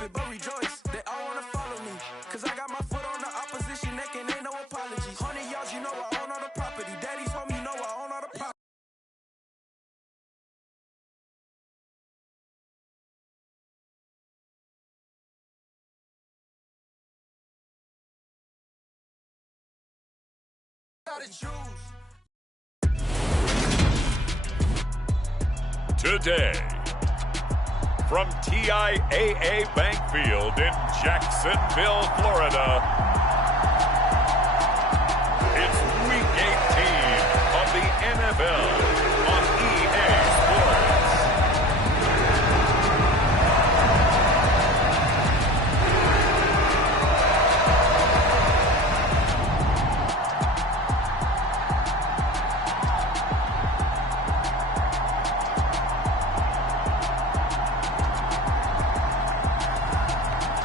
stupid, but rejoice. They all wanna follow me, cause I got my foot on the opposition neck and ain't no apologies. 100 yards, you know I own all the property. Daddy's home, you know I own all the property. Today, from TIAA Bank Field in Jacksonville, Florida, it's Week 18 of the NFL on EA Sports.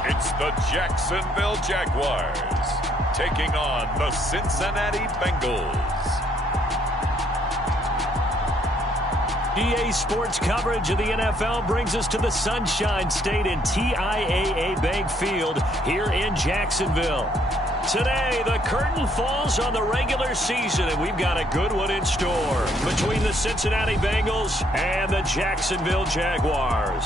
It's the Jacksonville Jaguars taking on the Cincinnati Bengals. EA Sports coverage of the NFL brings us to the Sunshine State in TIAA Bank Field here in Jacksonville. Today, the curtain falls on the regular season, and we've got a good one in store between the Cincinnati Bengals and the Jacksonville Jaguars.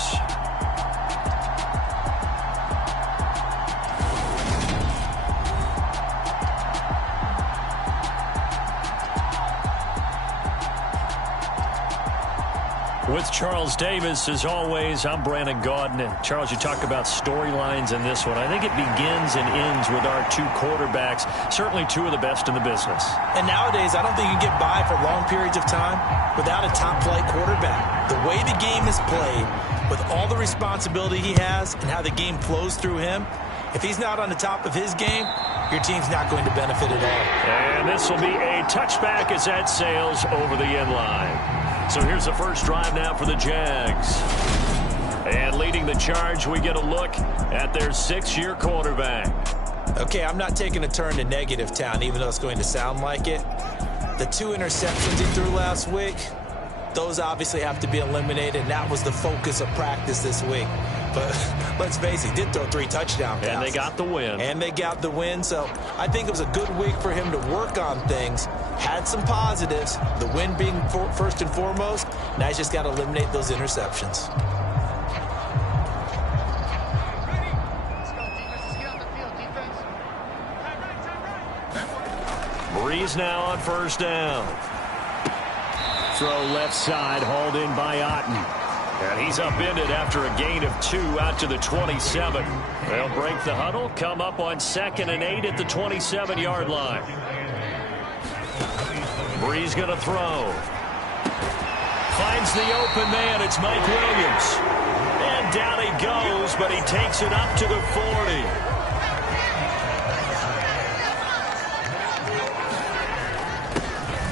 With Charles Davis, as always, I'm Brandon Gaudin. And Charles, you talk about storylines in this one. I think it begins and ends with our two quarterbacks, certainly two of the best in the business. And nowadays, I don't think you can get by for long periods of time without a top-flight quarterback. The way the game is played, with all the responsibility he has and how the game flows through him, if he's not on the top of his game, your team's not going to benefit at all. And this will be a touchback as that sails over the end line. So here's the first drive now for the Jags. And leading the charge, we get a look at their six-year quarterback. Okay, I'm not taking a turn to negative town, even though it's going to sound like it. The 2 interceptions he threw last week, those obviously have to be eliminated, and that was the focus of practice this week. But let's face it, he did throw 3 touchdown passes. And they got the win. And they got the win, so I think it was a good week for him to work on things. Had some positives, the win being first and foremost. Now he's just got to eliminate those interceptions. Breeze now on first down. Throw left side, hauled in by Otten. And he's upended after a gain of 2 out to the 27. They'll break the huddle, come up on 2nd and 8 at the 27-yard line. Breeze going to throw. Finds the open man. It's Mike Williams. And down he goes, but he takes it up to the 40.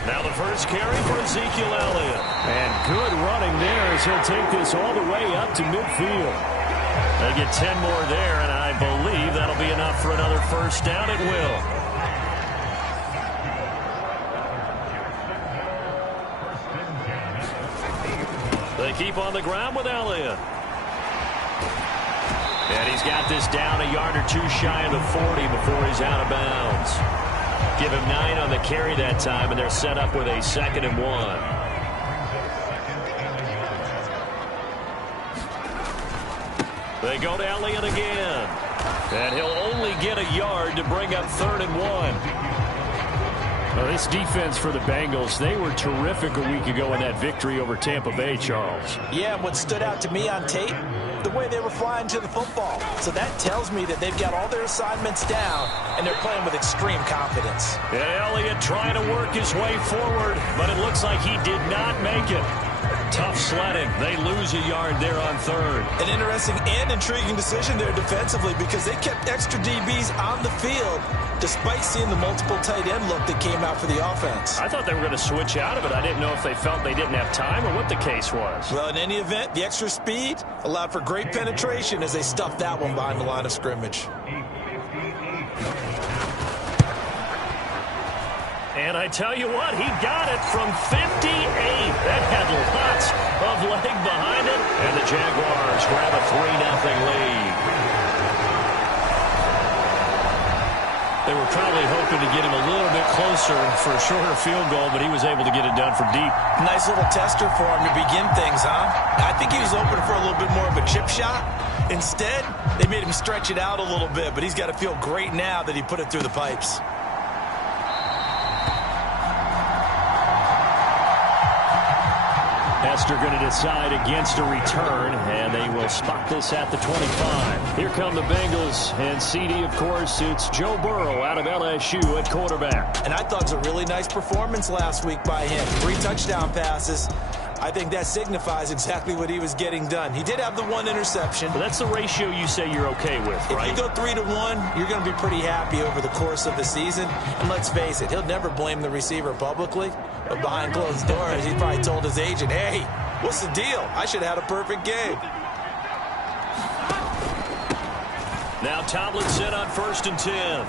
Now the first carry for Ezekiel Elliott. And good running there as he'll take this all the way up to midfield. They get 10 more there, and I believe that'll be enough for another first down. It will. They keep on the ground with Elliott. And he's got this down a yard or 2 shy of the 40 before he's out of bounds. Give him 9 on the carry that time, and they're set up with a 2nd and 1. They go to Elliott again. And he'll only get a yard to bring up 3rd and 1. Well, this defense for the Bengals, they were terrific a week ago in that victory over Tampa Bay, Charles. Yeah, and what stood out to me on tape, the way they were flying to the football. So that tells me that they've got all their assignments down, and they're playing with extreme confidence. And Elliott trying to work his way forward, but it looks like he did not make it. Tough sledding. They lose a yard there on 3rd. An interesting and intriguing decision there defensively because they kept extra DBs on the field despite seeing the multiple tight end look that came out for the offense. I thought they were going to switch out of it. I didn't know if they felt they didn't have time or what the case was. Well, in any event, the extra speed allowed for great penetration as they stuffed that one behind the line of scrimmage. And I tell you what, he got it from 58. That had lots of leg behind it. And the Jaguars grab a 3-0 lead. were probably hoping to get him a little bit closer for a shorter field goal, but he was able to get it done from deep. Nice little tester for him to begin things, huh? I think he was hoping for a little bit more of a chip shot. Instead, they made him stretch it out a little bit, but he's got to feel great now that he put it through the pipes. Hester going to decide against a return, and they will spot this at the 25. Here come the Bengals, and CD, of course, it's Joe Burrow out of LSU at quarterback. And I thought it was a really nice performance last week by him. 3 touchdown passes. I think that signifies exactly what he was getting done. He did have the 1 interception. But that's the ratio you say you're okay with, right? If you go 3-to-1, you're going to be pretty happy over the course of the season. And let's face it, he'll never blame the receiver publicly. But behind closed doors, he probably told his agent, hey, what's the deal? I should have had a perfect game. Now Tomlinson on 1st and 10.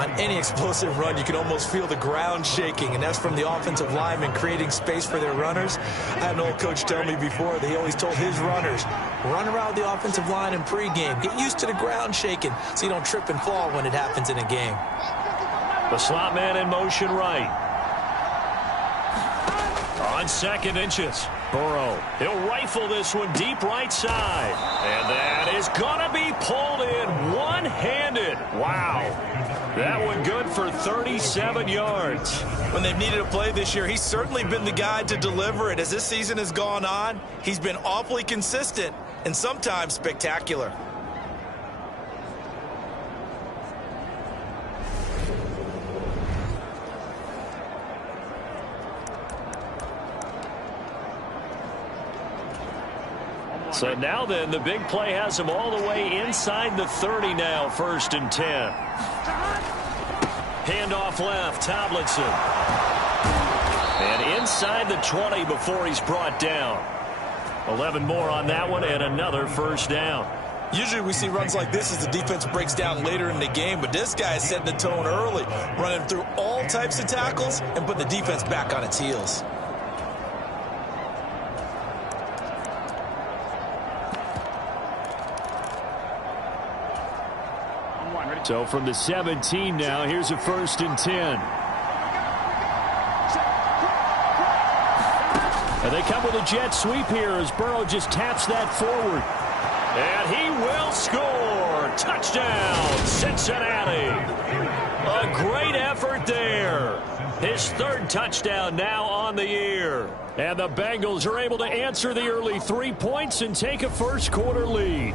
On any explosive run, you can almost feel the ground shaking, and that's from the offensive linemen creating space for their runners. I had an old coach tell me before that he always told his runners, run around the offensive line in pregame. Get used to the ground shaking so you don't trip and fall when it happens in a game. The slot man in motion right. On 2nd inches, Burrow. He'll rifle this one deep right side. And that is going to be pulled in one-handed. Wow. That one good for 37 yards. When they've needed a play this year, he's certainly been the guy to deliver it. As this season has gone on, he's been awfully consistent and sometimes spectacular. So now then, the big play has him all the way inside the 30 now, 1st and 10. Handoff left, Tomlinson. And inside the 20 before he's brought down. 11 more on that one and another 1st down. Usually we see runs like this as the defense breaks down later in the game, but this guy is setting the tone early, running through all types of tackles and putting the defense back on its heels. So from the 17 now, here's a 1st and 10. And they come with a jet sweep here as Burrow just taps that forward. And he will score. Touchdown, Cincinnati. A great effort there. His 3rd touchdown now on the year. And the Bengals are able to answer the early 3 points and take a 1st quarter lead.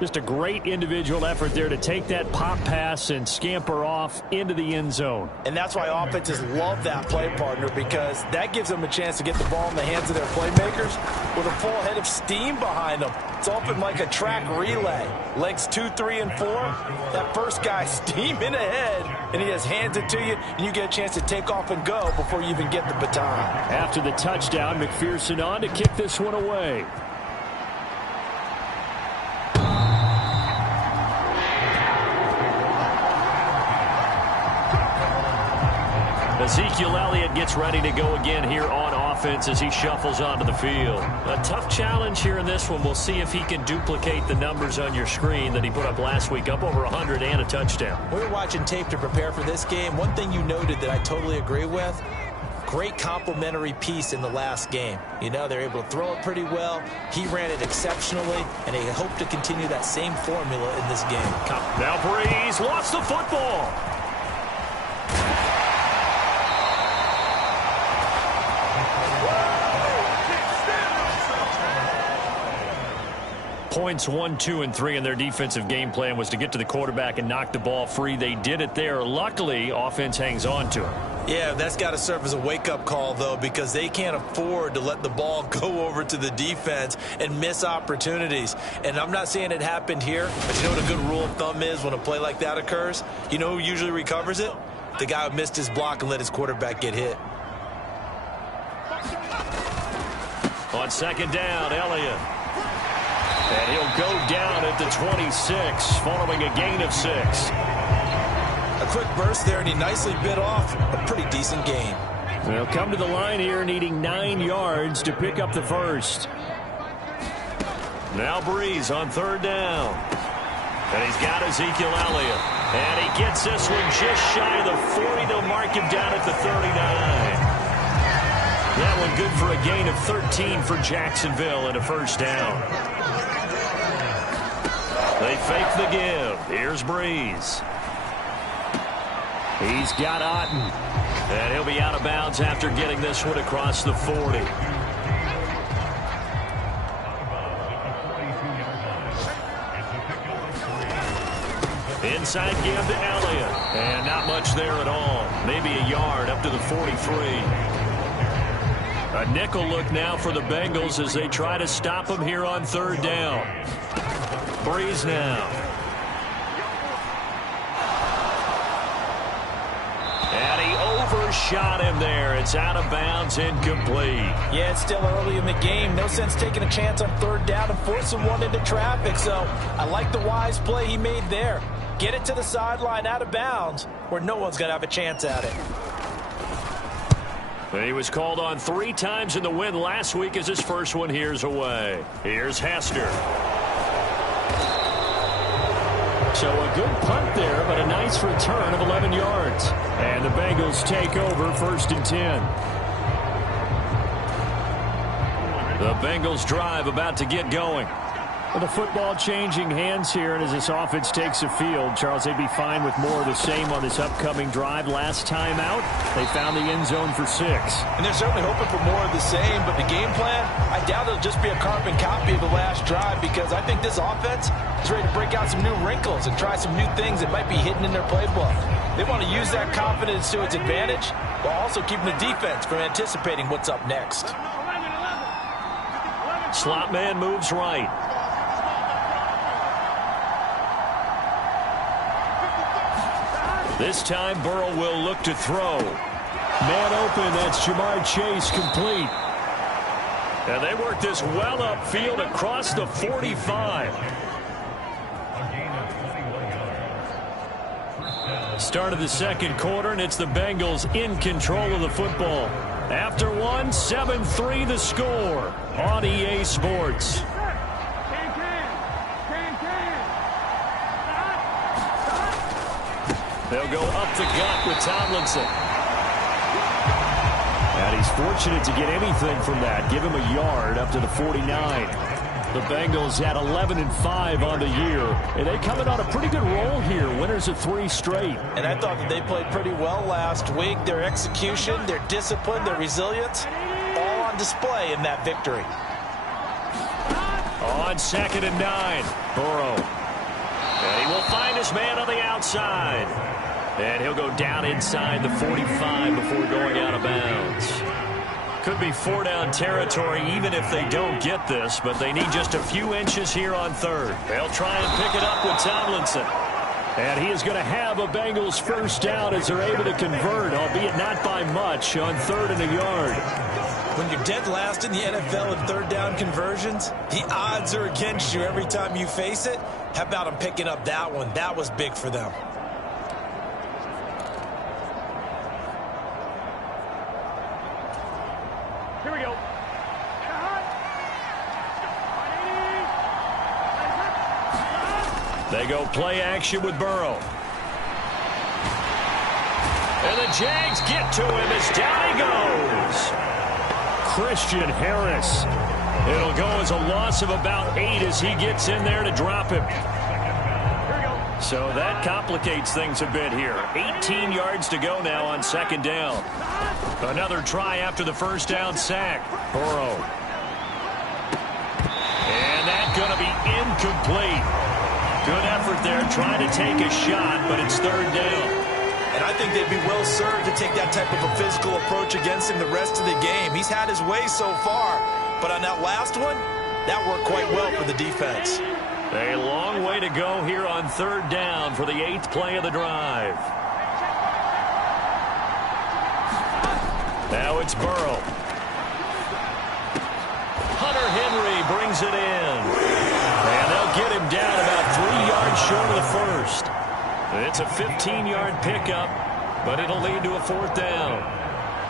Just a great individual effort there to take that pop pass and scamper off into the end zone. And that's why offenses love that play partner, because that gives them a chance to get the ball in the hands of their playmakers with a full head of steam behind them. It's often like a track relay. Legs 2, 3, and 4. That first guy steaming ahead, and he just hands it to you, and you get a chance to take off and go before you even get the baton. After the touchdown, McPherson on to kick this one away. Ezekiel Elliott gets ready to go again here on offense as he shuffles onto the field. A tough challenge here in this one. We'll see if he can duplicate the numbers on your screen that he put up last week, up over 100 and a touchdown. We were watching tape to prepare for this game. One thing you noted that I totally agree with, great complementary piece in the last game. You know, they're able to throw it pretty well. He ran it exceptionally, and they hope to continue that same formula in this game. Now Breeze lost the football. Points 1, 2, and 3 in their defensive game plan was to get to the quarterback and knock the ball free. They did it there. Luckily, offense hangs on to him. Yeah, that's got to serve as a wake-up call, though, because they can't afford to let the ball go over to the defense and miss opportunities. And I'm not saying it happened here, but you know what a good rule of thumb is when a play like that occurs? You know who usually recovers it? The guy who missed his block and let his quarterback get hit. On 2nd down, Elliott. And he'll go down at the 26 following a gain of 6. A quick burst there, and he nicely bit off a pretty decent gain. They'll come to the line here needing 9 yards to pick up the 1st. Now Breeze on 3rd down. And he's got Ezekiel Elliott. And he gets this one just shy of the 40. They'll mark him down at the 39. That one good for a gain of 13 for Jacksonville and a first down. They fake the give. Here's Breeze. He's got Otten. And he'll be out of bounds after getting this one across the 40. Inside give to Elliott. And not much there at all. Maybe a yard up to the 43. A nickel look now for the Bengals as they try to stop him here on third down. Breeze now. And he overshot him there. It's out of bounds, incomplete. Yeah, it's still early in the game. No sense taking a chance on third down and forcing one into traffic. So I like the wise play he made there. Get it to the sideline out of bounds where no one's going to have a chance at it. He was called on 3 times in the win last week as his first one here's away. Here's Hester. So a good punt there, but a nice return of 11 yards. And the Bengals take over 1st and 10. The Bengals drive about to get going. Well, the football changing hands here, and as this offense takes the field, Charles, they'd be fine with more of the same on this upcoming drive. Last time out, they found the end zone for 6. And they're certainly hoping for more of the same, but the game plan, I doubt it'll just be a carbon copy of the last drive because I think this offense is ready to break out some new wrinkles and try some new things that might be hidden in their playbook. They want to use that confidence to its advantage while also keeping the defense from anticipating what's up next. Slot man moves right. This time, Burrow will look to throw. Man open, that's Jamar Chase, complete. And they work this well upfield across the 45. Start of the second quarter, and it's the Bengals in control of the football. After one, 7-3 the score on EA Sports. They'll go up the gut with Tomlinson. And he's fortunate to get anything from that. Give him a yard up to the 49. The Bengals at 11-5 on the year. And they come in on a pretty good roll here. Winners of 3 straight. And I thought that they played pretty well last week. Their execution, their discipline, their resilience, all on display in that victory. On 2nd and 9, Burrow. And he will find his man on the outside. And he'll go down inside the 45 before going out of bounds. Could be 4-down territory even if they don't get this, but they need just a few inches here on 3rd. They'll try and pick it up with Tomlinson. And he is going to have a Bengals first down as they're able to convert, albeit not by much, on 3rd and a yard. When you're dead last in the NFL in 3rd down conversions, the odds are against you every time you face it. How about them picking up that one? That was big for them. Here we go. They go play action with Burrow. And the Jags get to him as down he goes. Christian Harris. It'll go as a loss of about 8 as he gets in there to drop him. So that complicates things a bit here. 18 yards to go now on 2nd down. Another try after the first down sack. Burrow. And that's going to be incomplete. Good effort there trying to take a shot, but it's 3rd down. And I think they'd be well served to take that type of a physical approach against him the rest of the game. He's had his way so far, but on that last one, that worked quite well for the defense. A long way to go here on 3rd down for the 8th play of the drive. Now it's Burrow. Hunter Henry brings it in. And they'll get him down about 3 yards short of the first. It's a 15-yard pickup, but it'll lead to a 4th down.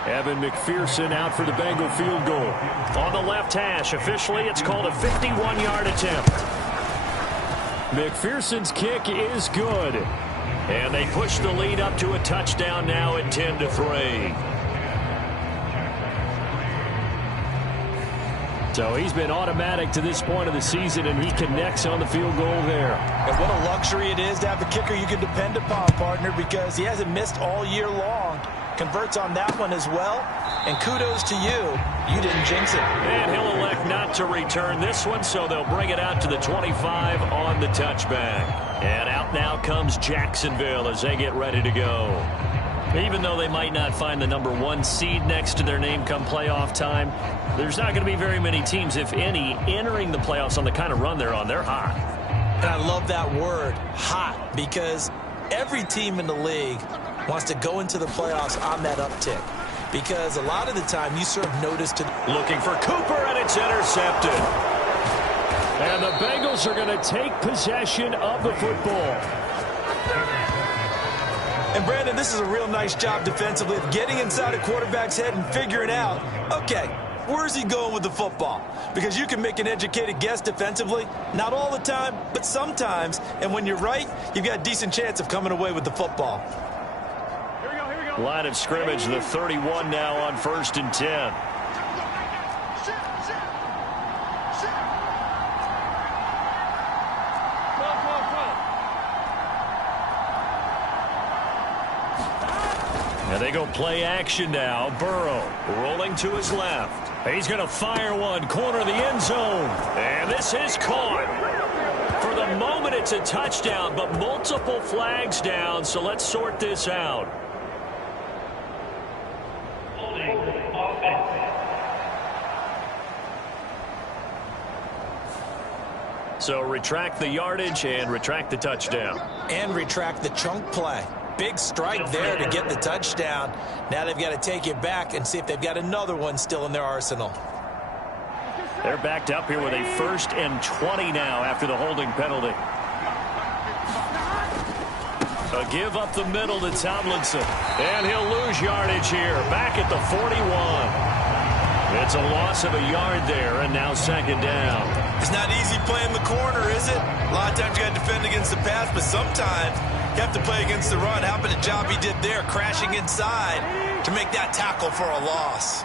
Evan McPherson out for the Bengal field goal. On the left hash, officially it's called a 51-yard attempt. McPherson's kick is good. And they push the lead up to a touchdown now at 10-3. So he's been automatic to this point of the season, and he connects on the field goal there. And what a luxury it is to have a kicker you can depend upon, partner, because he hasn't missed all year long. Converts on that one as well. And kudos to you. You didn't jinx it. And he'll elect not to return this one, so they'll bring it out to the 25 on the touchback. And out now comes Jacksonville as they get ready to go. Even though they might not find the number 1 seed next to their name come playoff time, there's not going to be very many teams, if any, entering the playoffs on the kind of run they're on. They're hot. And I love that word, hot, because every team in the league wants to go into the playoffs on that uptick. Because a lot of the time you serve notice to... Looking for Cooper, and it's intercepted. And the Bengals are going to take possession of the football. And, Brandon, this is a real nice job defensively of getting inside a quarterback's head and figuring out, okay, where's he going with the football? Because you can make an educated guess defensively. Not all the time, but sometimes. And when you're right, you've got a decent chance of coming away with the football. Line of scrimmage, the 31 now on 1st and 10. And they go play action now. Burrow rolling to his left. He's going to fire one, corner of the end zone. And this is caught. For the moment, it's a touchdown, but multiple flags down, so let's sort this out. So retract the yardage and retract the touchdown. And retract the chunk play. Big strike there to get the touchdown. Now they've got to take it back and see if they've got another one still in their arsenal. They're backed up here with a 1st and 20 now after the holding penalty. A give up the middle to Tomlinson. And he'll lose yardage here. Back at the 41. It's a loss of a yard there, and now 2nd down. It's not easy playing the corner, is it? A lot of times you got to defend against the pass, but sometimes you have to play against the run. How about the job he did there, crashing inside to make that tackle for a loss?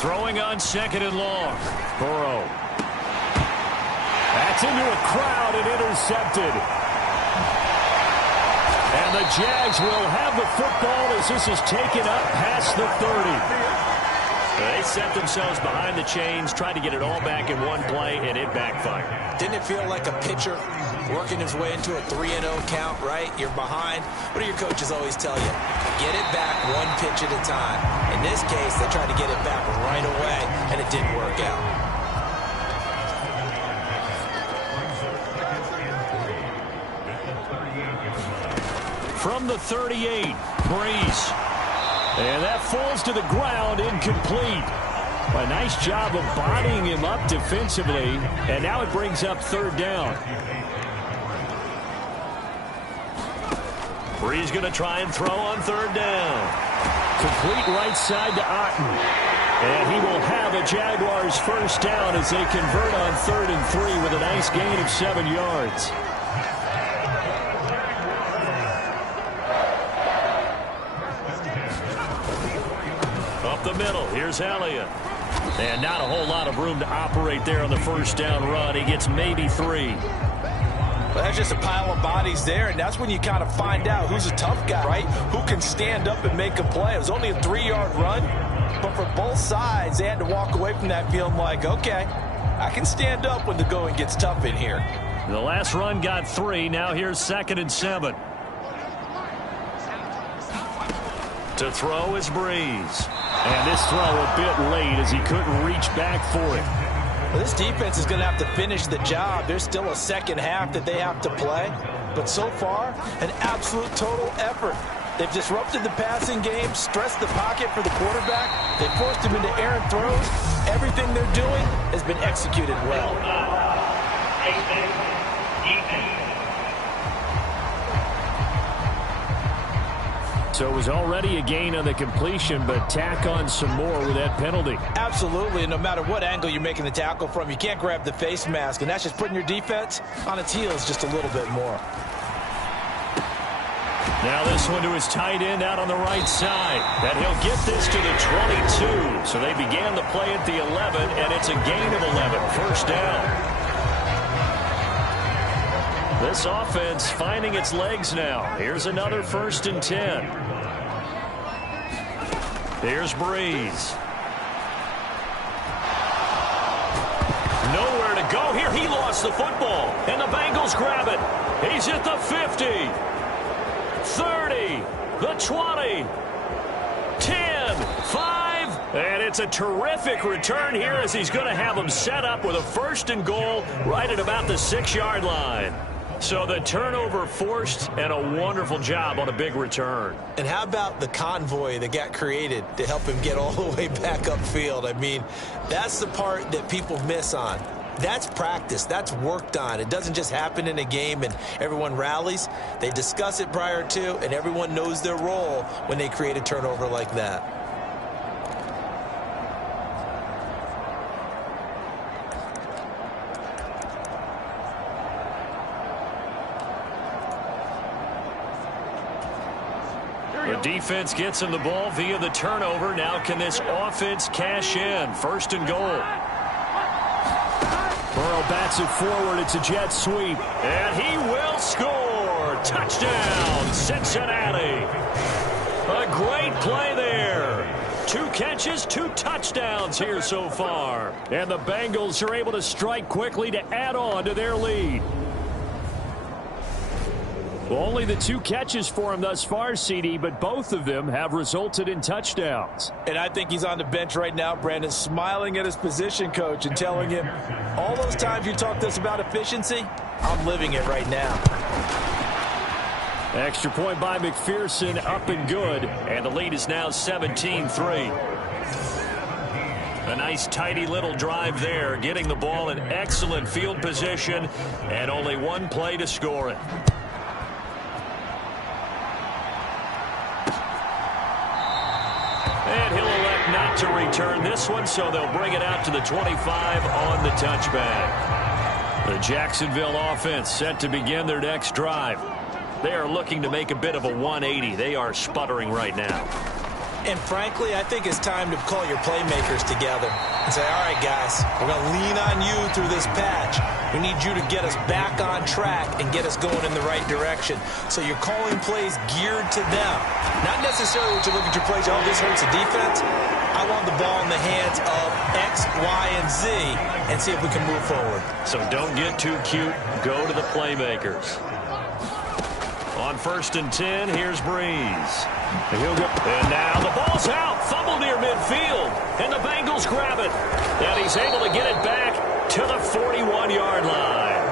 Throwing on 2nd and long. Burrow. That's into a crowd and intercepted. And the Jags will have the football as this is taken up past the 30. They set themselves behind the chains, tried to get it all back in one play, and it backfired. Didn't it feel like a pitcher working his way into a 3-0 count, right? You're behind. What do your coaches always tell you? Get it back one pitch at a time. In this case, they tried to get it back right away, and it didn't work out. From the 38, Breeze. And that falls to the ground, incomplete. A nice job of bodying him up defensively, and now it brings up 3rd down. Breeze going to try and throw on 3rd down. Complete right side to Otten. And he will have a Jaguars 1st down as they convert on 3rd and 3 with a nice gain of 7 yards. Up the middle, here's Elliott. And not a whole lot of room to operate there on the 1st down run. He gets maybe 3. Well, that's just a pile of bodies there, and that's when you kind of find out who's a tough guy, right? Who can stand up and make a play. It was only a 3-yard run, but for both sides, they had to walk away from that feeling like, okay, I can stand up when the going gets tough in here. The last run got 3. Now here's 2nd and 7. To throw is Breeze. And this throw a bit late as he couldn't reach back for it. Well, this defense is going to have to finish the job. There's still a second half that they have to play. But so far, an absolute total effort. They've disrupted the passing game, stressed the pocket for the quarterback. They forced him into errant throws. Everything they're doing has been executed well. So it was already a gain on the completion, but tack on some more with that penalty. Absolutely. No matter what angle you're making the tackle from, you can't grab the face mask, and that's just putting your defense on its heels just a little bit more. Now this one to his tight end out on the right side. And he'll get this to the 22. So they began the play at the 11, and it's a gain of 11. First down. This offense finding its legs now. Here's another 1st and 10. Here's Breeze. Nowhere to go here. He lost the football, and the Bengals grab it. He's at the 50, 30, the 20, 10, 5, and it's a terrific return here as he's going to have them set up with a 1st and goal right at about the 6-yard line. So the turnover forced, and a wonderful job on a big return. And how about the convoy that got created to help him get all the way back upfield? I mean, that's the part that people miss on. That's practice. That's worked on. It doesn't just happen in a game and everyone rallies. They discuss it prior to, and everyone knows their role when they create a turnover like that. The defense gets him the ball via the turnover. Now can this offense cash in? 1st and goal. Burrow bats it forward. It's a jet sweep. And he will score. Touchdown, Cincinnati. A great play there. 2 catches, 2 touchdowns here so far. And the Bengals are able to strike quickly to add on to their lead. Well, only the 2 catches for him thus far, CD, but both of them have resulted in touchdowns. And I think he's on the bench right now, Brandon, smiling at his position coach and telling him, all those times you talked to us about efficiency, I'm living it right now. Extra point by McPherson, up and good, and the lead is now 17-3. A nice, tidy little drive there, getting the ball in excellent field position, and only 1 play to score it. And he'll elect not to return this one, so they'll bring it out to the 25 on the touchback. The Jacksonville offense set to begin their next drive. They are looking to make a bit of a 180. They are sputtering right now. And frankly, I think it's time to call your playmakers together and say, all right, guys, we're going to lean on you through this patch. We need you to get us back on track and get us going in the right direction. So you're calling plays geared to them. Not necessarily what you look at your plays, oh, this hurts the defense. I want the ball in the hands of X, Y, and Z and see if we can move forward. So don't get too cute. Go to the playmakers. On 1st and 10, here's Breeze. He'll go. And now the ball's out. Fumble near midfield. And the Bengals grab it. And he's able to get it back to the 41-yard line.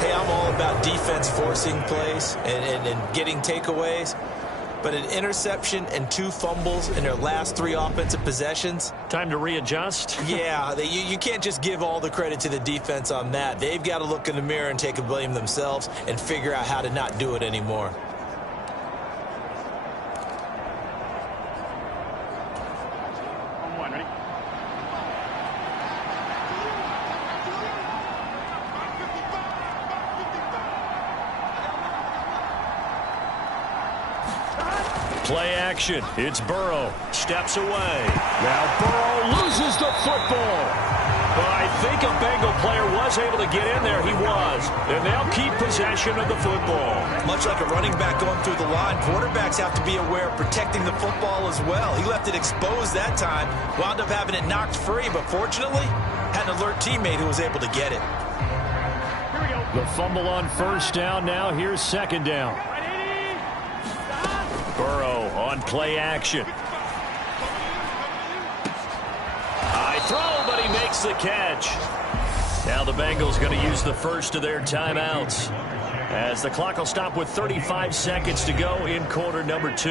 Hey, I'm all about defense forcing plays and getting takeaways. But an interception and 2 fumbles in their last 3 offensive possessions. Time to readjust? Yeah, you can't just give all the credit to the defense on that. They've got to look in the mirror and take a blame themselves and figure out how to not do it anymore. Play action. It's Burrow. Steps away. Now Burrow loses the football. But I think a Bengal player was able to get in there. He was. And they'll keep possession of the football. Much like a running back going through the line, quarterbacks have to be aware of protecting the football as well. He left it exposed that time. Wound up having it knocked free, but fortunately, had an alert teammate who was able to get it. The fumble on 1st down. Now here's 2nd down. Burrow on play action. High throw, but he makes the catch. Now the Bengals going to use the first of their timeouts as the clock will stop with 35 seconds to go in quarter number 2.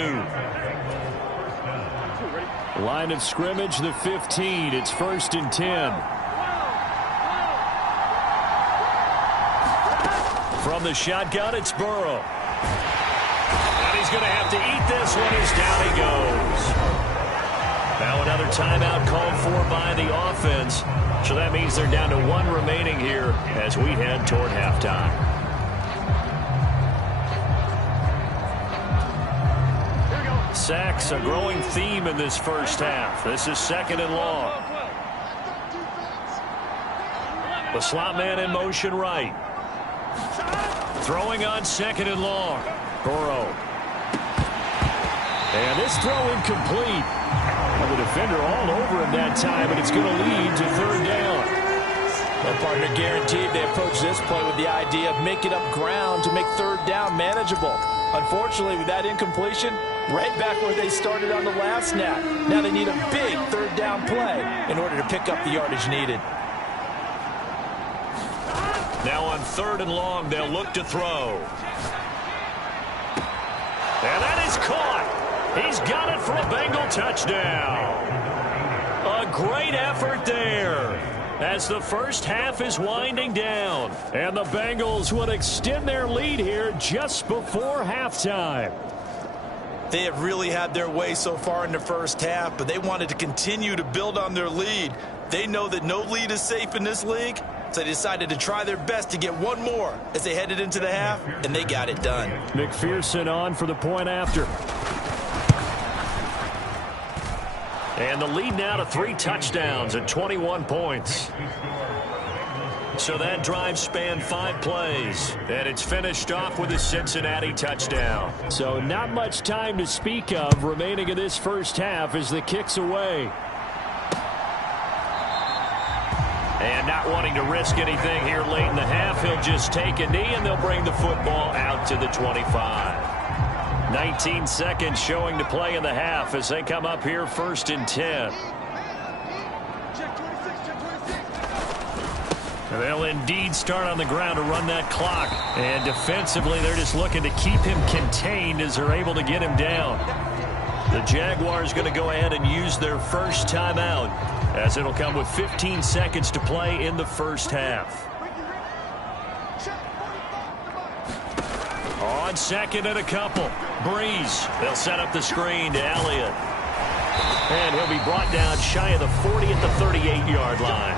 Line of scrimmage, the 15. It's 1st and 10. From the shotgun, it's Burrow. And he's going to have to eat this one as down he goes. Now another timeout called for by the offense. So that means they're down to 1 remaining here as we head toward halftime. Sacks, a growing theme in this first half. This is 2nd and long. The slot man in motion right. Throwing on 2nd and long. Burrow. And this throw incomplete. And the defender all over him that time, and it's going to lead to 3rd down. Well, partner, guaranteed they approach this play with the idea of making up ground to make 3rd down manageable. Unfortunately, with that incompletion, right back where they started on the last snap. Now they need a big 3rd down play in order to pick up the yardage needed. Now on 3rd and long, they'll look to throw. And that is caught. He's got it for a Bengal touchdown. A great effort there as the first half is winding down. And the Bengals would extend their lead here just before halftime. They have really had their way so far in the first half, but they wanted to continue to build on their lead. They know that no lead is safe in this league, so they decided to try their best to get one more as they headed into the half, and they got it done. McPherson on for the point after. And the lead now to 3 touchdowns and 21 points. So that drive spanned 5 plays, and it's finished off with a Cincinnati touchdown. So not much time to speak of remaining in this first half as the kick's away. And not wanting to risk anything here late in the half, he'll just take a knee, and they'll bring the football out to the 25. 19 seconds showing to play in the half as they come up here 1st and 10. They'll indeed start on the ground to run that clock. And defensively, they're just looking to keep him contained as they're able to get him down. The Jaguars going to go ahead and use their first timeout as it'll come with 15 seconds to play in the first half. On 2nd and a couple. Breeze. They'll set up the screen to Elliott. And he'll be brought down shy of the 40 at the 38-yard line.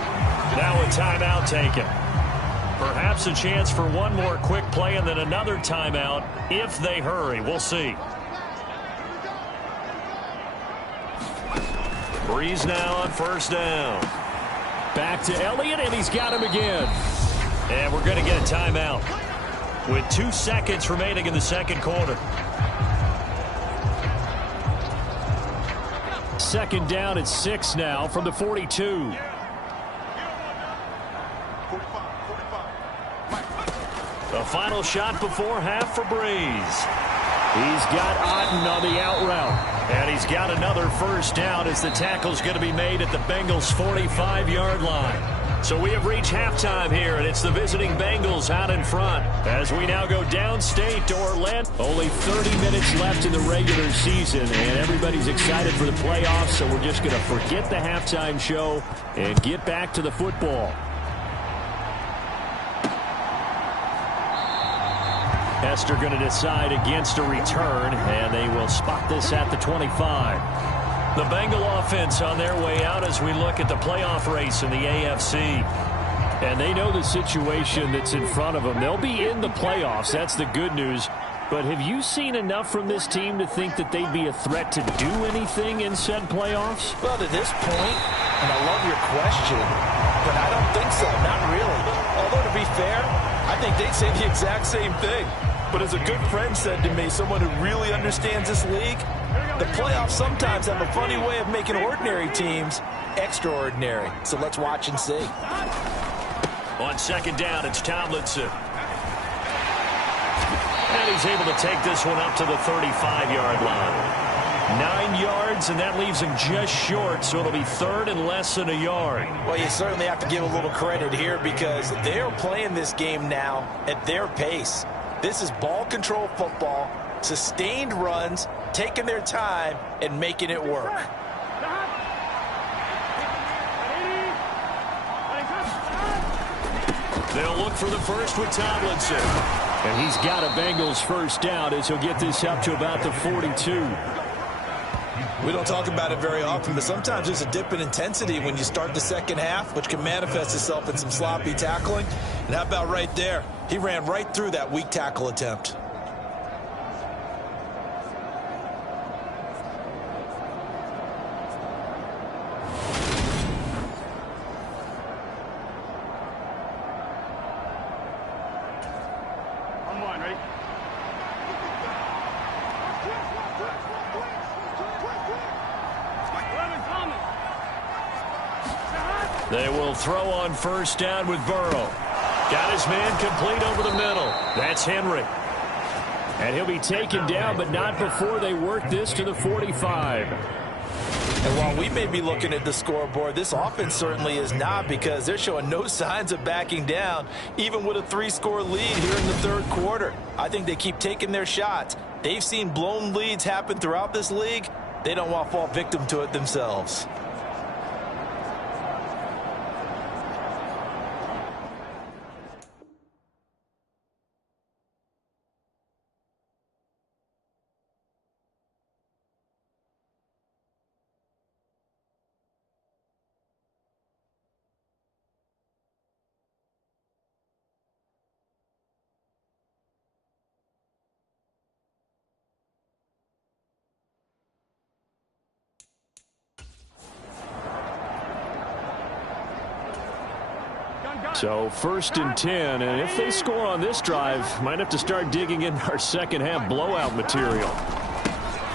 Now a timeout taken. Perhaps a chance for one more quick play and then another timeout if they hurry. We'll see. Breeze now on 1st down. Back to Elliott, and he's got him again. And we're going to get a timeout with 2 seconds remaining in the 2nd quarter. 2nd down at 6 now from the 42. The final shot before half for Breeze. He's got Otten on the out route. And he's got another 1st down as the tackle's going to be made at the Bengals' 45-yard line. So we have reached halftime here, and it's the visiting Bengals out in front as we now go downstate to Orlando. Only 30 minutes left in the regular season, and everybody's excited for the playoffs, so we're just going to forget the halftime show and get back to the football. Hester going to decide against a return, and they will spot this at the 25. The Bengal offense on their way out as we look at the playoff race in the AFC. And they know the situation that's in front of them. They'll be in the playoffs. That's the good news. But have you seen enough from this team to think that they'd be a threat to do anything in said playoffs? Well, to this point, and I love your question, but I don't think so. Not really. Although, to be fair, I think they'd say the exact same thing. But as a good friend said to me, someone who really understands this league, the playoffs sometimes have a funny way of making ordinary teams extraordinary. So let's watch and see. On 2nd down, it's Tomlinson. And he's able to take this one up to the 35-yard line. 9 yards, and that leaves him just short, so it'll be 3rd and less than a yard. Well, you certainly have to give a little credit here because they're playing this game now at their pace. This is ball control football, sustained runs, taking their time, and making it work. They'll look for the first with Tomlinson. And he's got a Bengals first down as he'll get this up to about the 42. We don't talk about it very often, but sometimes there's a dip in intensity when you start the second half, which can manifest itself in some sloppy tackling. And how about right there? He ran right through that weak tackle attempt. They will throw on first down with Burrow. Got his man complete over the middle. That's Henry. And he'll be taken down, but not before they work this to the 45. And while we may be looking at the scoreboard, this offense certainly is not, because they're showing no signs of backing down, even with a 3-score lead here in the third quarter. I think they keep taking their shots. They've seen blown leads happen throughout this league. They don't want to fall victim to it themselves. So first and 10, and if they score on this drive, might have to start digging in our second half blowout material.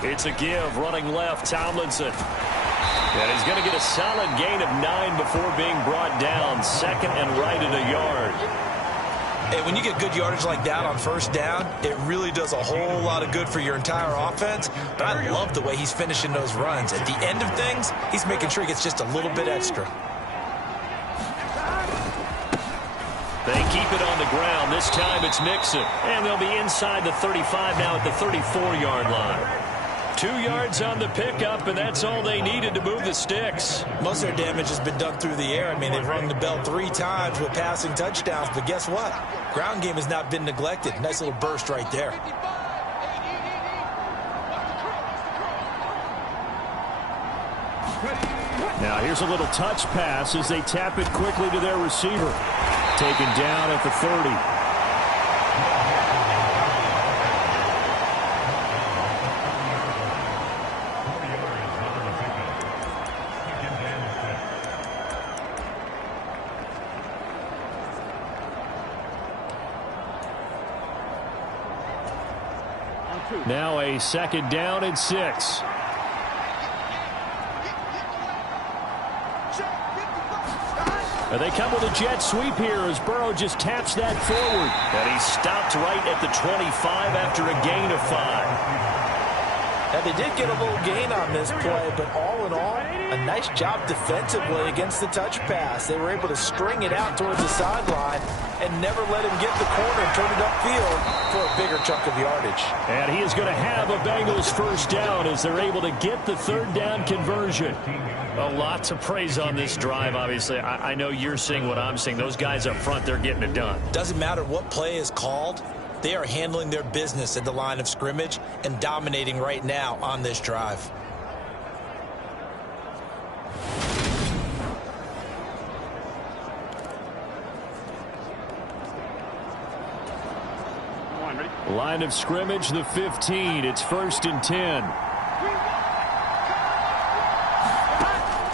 It's a give, running left, Tomlinson. And he's going to get a solid gain of 9 before being brought down, second and right at a yard. Hey, when you get good yardage like that on first down, it really does a whole lot of good for your entire offense. But I love the way he's finishing those runs. At the end of things, he's making sure he gets just a little bit extra. They keep it on the ground. This time it's Mixon. And they'll be inside the 35 now at the 34-yard line. 2 yards on the pickup, and that's all they needed to move the sticks. Most of their damage has been done through the air. I mean, they've rung the bell 3 times with passing touchdowns. But guess what? Ground game has not been neglected. Nice little burst right there. Now here's a little touch pass as they tap it quickly to their receiver. Taken down at the 30. Now a second down and 6. They come with a jet sweep here as Burrow just taps that forward. And he's stopped right at the 25 after a gain of 5. Now, they did get a little gain on this play, but all in all, a nice job defensively against the touch pass. They were able to string it out towards the sideline and never let him get the corner and turn it upfield for a bigger chunk of yardage. And he is going to have a Bengals first down as they're able to get the third down conversion. A lot to praise on this drive, obviously. I know you're seeing what I'm seeing. Those guys up front, they're getting it done. Doesn't matter what play is called. They are handling their business at the line of scrimmage and dominating right now on this drive. Line of scrimmage, the 15. It's first and 10.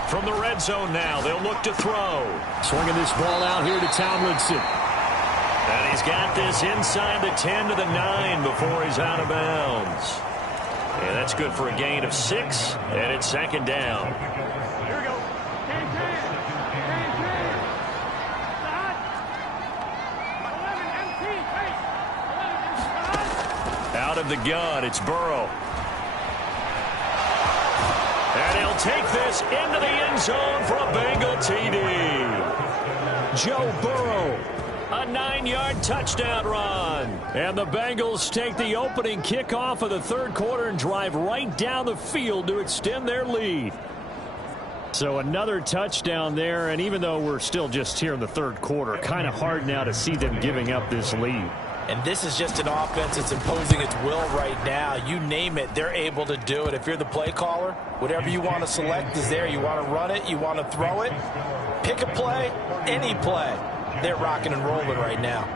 From the red zone now, they'll look to throw. Swinging this ball out here to Tomlinson. And he's got this inside the 10 to the 9 before he's out of bounds. And that's good for a gain of 6, and it's second down. Here we go. Out of the gun, it's Burrow. And he'll take this into the end zone for a Bengal TD. Joe Burrow, a 9-yard touchdown run. And the Bengals take the opening kickoff of the third quarter and drive right down the field to extend their lead. So another touchdown there, and even though we're still just here in the third quarter, kind of hard now to see them giving up this lead. And this is just an offense that's imposing its will right now. You name it, they're able to do it. If you're the play caller, whatever you want to select is there. You want to run it, you want to throw it, pick a play, any play. They're rocking and rolling right now.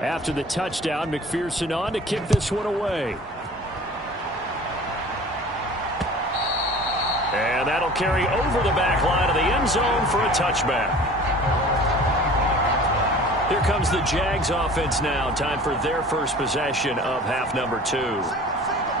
After the touchdown, McPherson on to kick this one away. And that'll carry over the back line of the end zone for a touchback. Here comes the Jags offense now. Time for their first possession of half number 2.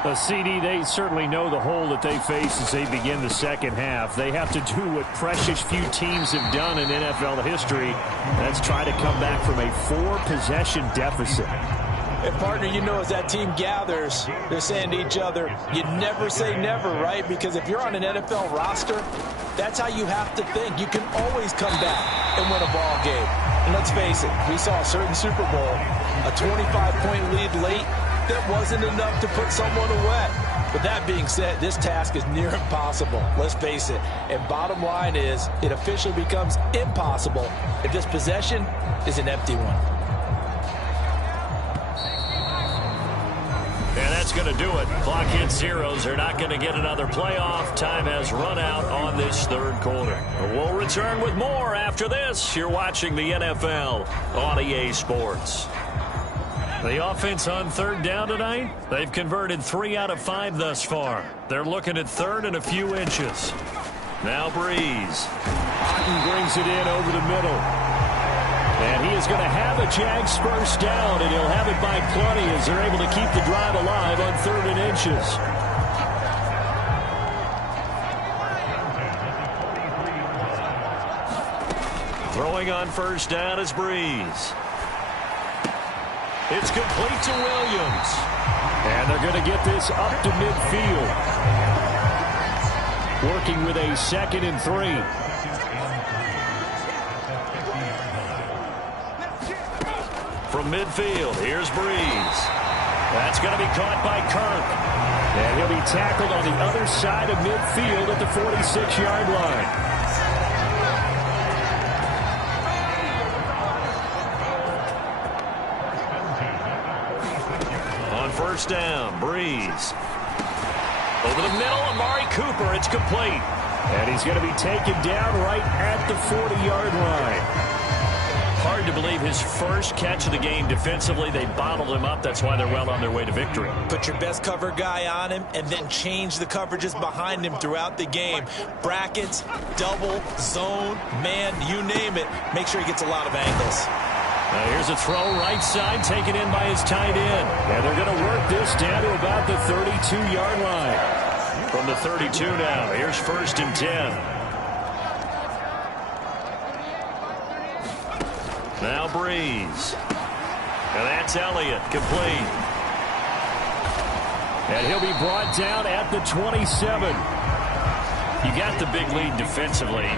A CD, they certainly know the hole that they face as they begin the second half. They have to do what precious few teams have done in NFL history. That's try to come back from a 4-possession deficit. And, partner, you know, as that team gathers, they're saying to each other, you never say never, right? Because if you're on an NFL roster, that's how you have to think. You can always come back and win a ball game. And let's face it, we saw a certain Super Bowl, a 25-point lead late, that wasn't enough to put someone away. But that being said, this task is near impossible. Let's face it. And bottom line is, it officially becomes impossible if this possession is an empty one. And that's going to do it. Clock hits zeros. They're not going to get another playoff. Time has run out on this third quarter. We'll return with more after this. You're watching the NFL on EA Sports. The offense on third down tonight, they've converted 3 out of 5 thus far. They're looking at third and a few inches. Now Breeze. Otten brings it in over the middle. And he is going to have a Jags first down, and he'll have it by plenty as they're able to keep the drive alive on third and inches. Throwing on first down is Breeze. It's complete to Williams. And they're going to get this up to midfield. Working with a 2nd and 3. From midfield, here's Breeze. That's going to be caught by Kirk. And he'll be tackled on the other side of midfield at the 46-yard line. First down, Breeze. Over the middle, Amari Cooper, it's complete. And he's going to be taken down right at the 40-yard line. Hard to believe his first catch of the game defensively. They bottled him up. That's why they're well on their way to victory. Put your best cover guy on him and then change the coverages behind him throughout the game. Brackets, double, zone, man, you name it. Make sure he gets a lot of angles. Now here's a throw right side taken in by his tight end. And they're going to work this down to about the 32-yard line. From the 32 now, here's 1st and 10. Now Breeze. And that's Elliott, complete. And he'll be brought down at the 27. You got the big lead defensively.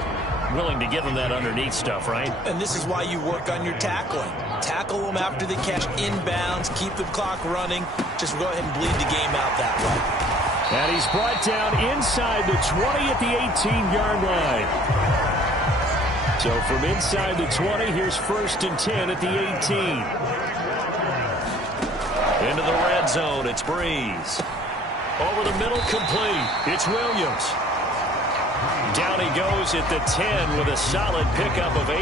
Willing to give them that underneath stuff, right? And this is why you work on your tackling. Tackle them after they catch inbounds, keep the clock running. Just go ahead and bleed the game out that way. And he's brought down inside the 20 at the 18-yard line. So from inside the 20, here's 1st and 10 at the 18. Into the red zone, it's Breeze. Over the middle, complete. It's Williams. Down he goes at the 10 with a solid pickup of 8.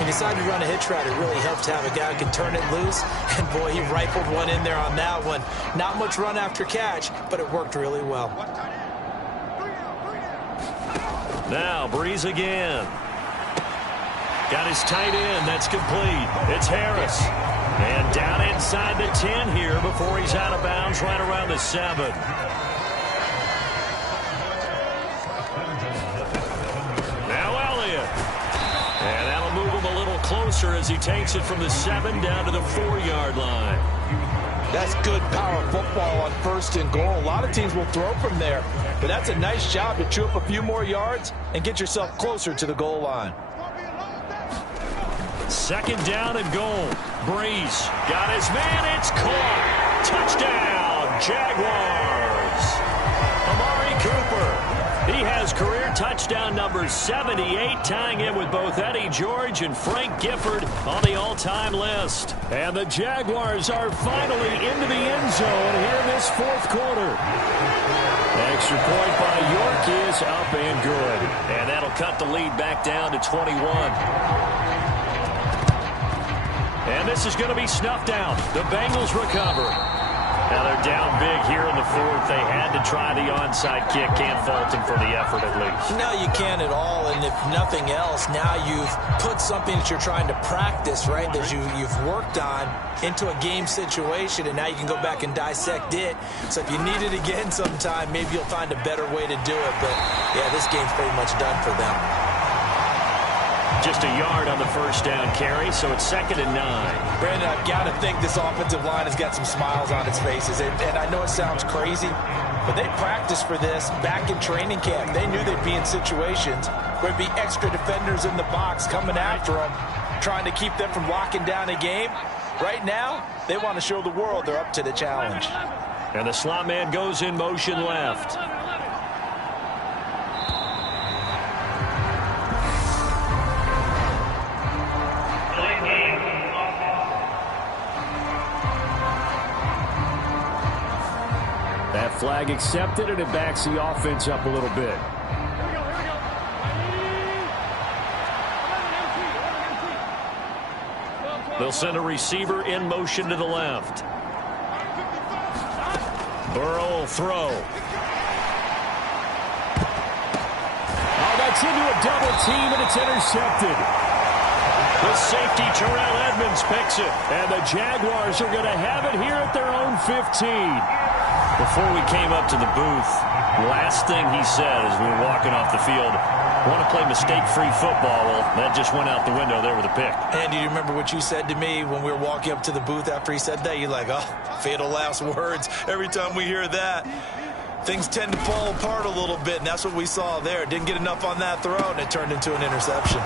He decided to run a hitch route. It really helps to have a guy who can turn it loose. And, boy, he rifled one in there on that one. Not much run after catch, but it worked really well. Now Breeze again. Got his tight end. That's complete. It's Harris. And down inside the 10 here before he's out of bounds right around the 7. And that'll move him a little closer as he takes it from the 7 down to the 4-yard line. That's good power football on 1st and goal. A lot of teams will throw from there, but that's a nice job to chew up a few more yards and get yourself closer to the goal line. 2nd down and goal. Breeze got his man. It's caught. Touchdown, Jaguars. Amari Cooper. He has career touchdown number 78, tying it with both Eddie George and Frank Gifford on the all-time list. And the Jaguars are finally into the end zone here in this fourth quarter. Extra point by York is up and good. And that'll cut the lead back down to 21. And this is going to be snuffed out. The Bengals recover. Now they're down big here in the fourth. They had to try the onside kick. Can't fault them for the effort at least. No, you can't at all. And if nothing else, now you've put something that you're trying to practice, right, that you've worked on into a game situation, and now you can go back and dissect it. So if you need it again sometime, maybe you'll find a better way to do it. But, yeah, this game's pretty much done for them. Just a yard on the first down carry, so it's 2nd and 9. Brandon, I've got to think this offensive line has got some smiles on its faces. And I know it sounds crazy, but they practiced for this back in training camp. They knew they'd be in situations where there'd be extra defenders in the box coming after them, trying to keep them from locking down a game. Right now, they want to show the world they're up to the challenge. And the slot man goes in motion left. That flag accepted, and it backs the offense up a little bit. They'll send a receiver in motion to the left. Burrow will throw. Oh, that's into a double team, and it's intercepted. The safety, Terrell Edmonds, picks it. And the Jaguars are going to have it here at their own 15. Before we came up to the booth, last thing he said as we were walking off the field, want to play mistake-free football. Well, that just went out the window there with a pick. And do you remember what you said to me when we were walking up to the booth after he said that? You're like, oh, fatal last words. Every time we hear that, things tend to fall apart a little bit, and that's what we saw there. Didn't get enough on that throw, and it turned into an interception.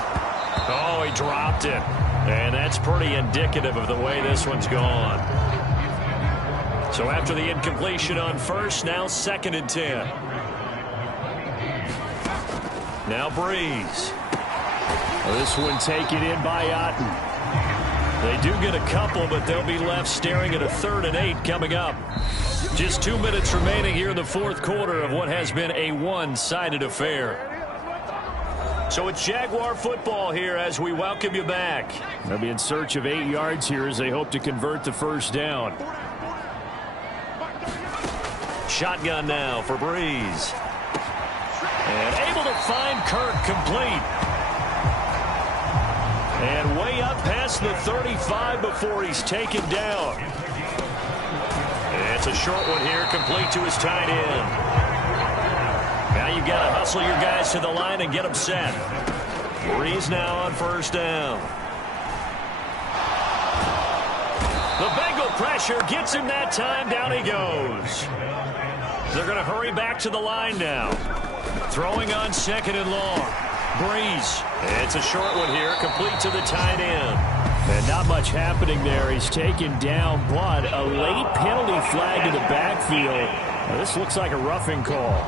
Oh, he dropped it. And that's pretty indicative of the way this one's gone. So after the incompletion on first, now 2nd and 10. Now Breeze. This one taken in by Otten. They do get a couple, but they'll be left staring at a 3rd and 8 coming up. Just 2 minutes remaining here in the fourth quarter of what has been a one-sided affair. So it's Jaguar football here as we welcome you back. They'll be in search of 8 yards here as they hope to convert the first down. Shotgun now for Breeze. And able to find Kirk complete. And way up past the 35 before he's taken down. It's a short one here, complete to his tight end. Now you've got to hustle your guys to the line and get them set. Breeze now on first down. The Bengal pressure gets him that time. Down he goes. They're going to hurry back to the line now. Throwing on 2nd and long. Breeze. It's a short one here, complete to the tight end. And not much happening there. He's taken down, but a late penalty flag to the backfield. Now, this looks like a roughing call.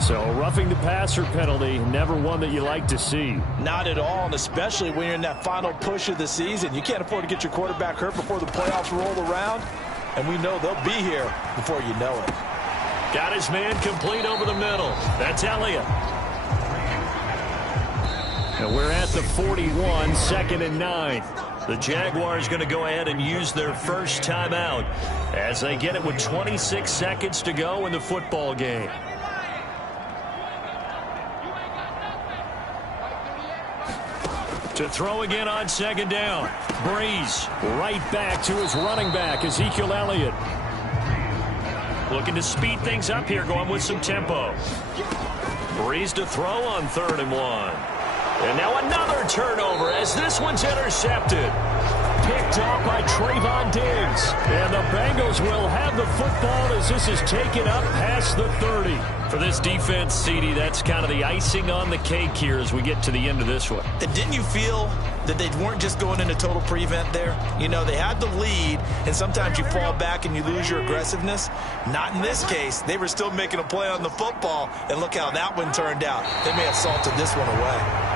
So roughing the passer penalty, never one that you like to see. Not at all, and especially when you're in that final push of the season. You can't afford to get your quarterback hurt before the playoffs roll around. And we know they'll be here before you know it. Got his man complete over the middle. That's Elliott. And we're at the 41, 2nd and 9. The Jaguars going to go ahead and use their first timeout as they get it with 26 seconds to go in the football game. To throw again on 2nd down. Breeze right back to his running back, Ezekiel Elliott. Looking to speed things up here, going with some tempo. Breeze to throw on 3rd and 1. And now another turnover as this one's intercepted. Picked off by Trayvon Diggs. And the Bengals will have the football as this is taken up past the 30. For this defense, CD, that's kind of the icing on the cake here as we get to the end of this one. And didn't you feel that they weren't just going into total prevent there? You know, they had the lead, and sometimes you fall back and you lose your aggressiveness. Not in this case. They were still making a play on the football, and look how that one turned out. They may have salted this one away.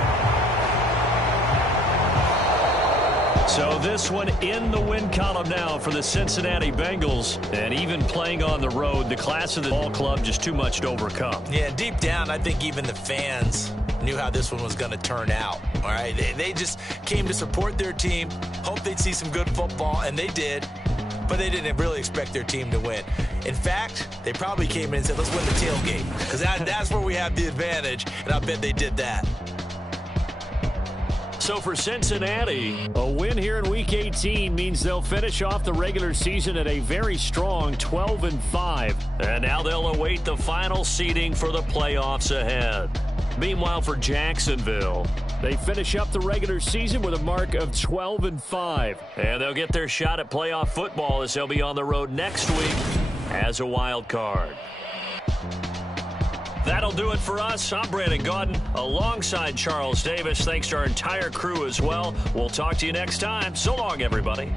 So this one in the win column now for the Cincinnati Bengals. And even playing on the road, the class of the ball club just too much to overcome. Yeah, deep down, I think even the fans knew how this one was going to turn out. All right, they just came to support their team, hoped they'd see some good football, and they did. But they didn't really expect their team to win. In fact, they probably came in and said, let's win the tailgate. Because that's where we have the advantage, and I bet they did that. So for Cincinnati, a win here in Week 18 means they'll finish off the regular season at a very strong 12-5. And now they'll await the final seeding for the playoffs ahead. Meanwhile, for Jacksonville, they finish up the regular season with a mark of 12-5. And they'll get their shot at playoff football as they'll be on the road next week as a wild card. That'll do it for us. I'm Brandon Gaudin alongside Charles Davis. Thanks to our entire crew as well. We'll talk to you next time. So long, everybody.